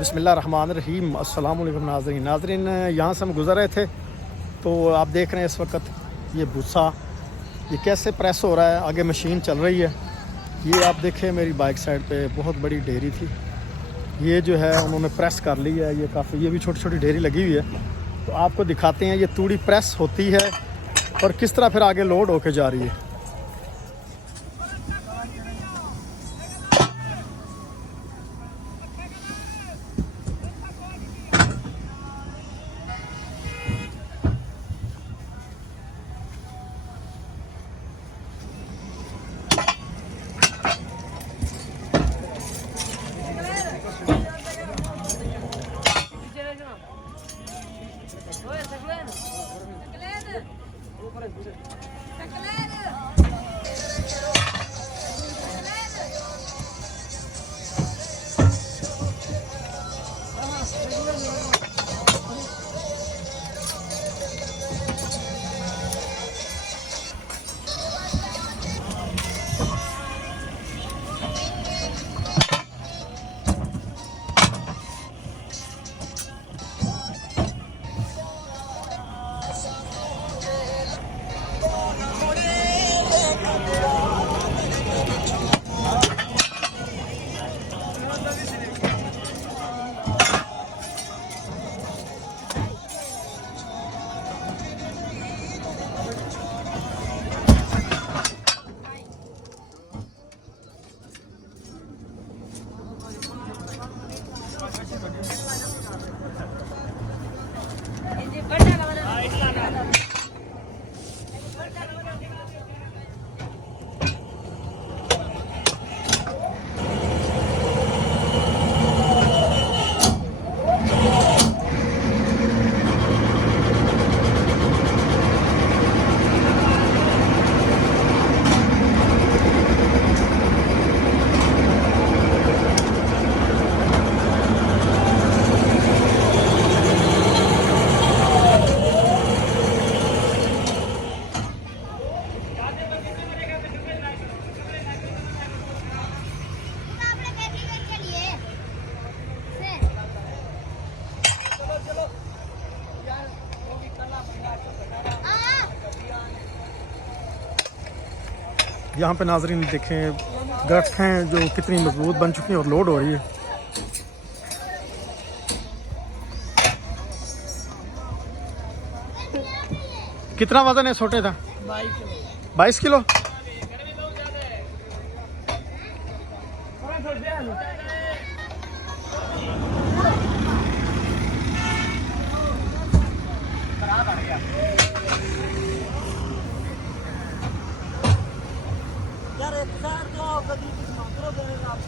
बिस्मिल्लाहिर्रहमानिर्रहीम। अस्सलाम वालेकुम नाज़रीन, यहाँ से हम गुज़र रहे थे तो आप देख रहे हैं इस वक्त ये भूसा ये कैसे प्रेस हो रहा है। आगे मशीन चल रही है। ये आप देखें मेरी बाइक साइड पे बहुत बड़ी ढेरी थी, ये जो है उन्होंने प्रेस कर ली है। ये काफ़ी, ये भी छोटी छोटी ढेरी लगी हुई है। तो आपको दिखाते हैं ये तूड़ी प्रेस होती है और किस तरह फिर आगे लोड होके जा रही है। यहाँ पे नाजरीन देखें गट्ठ हैं जो कितनी मजबूत बन चुकी हैं और लोड हो रही है। कितना वजन है छोटे था? 22 किलो। यार एक साथ जाओ कभी कुछ मात्रा देना आप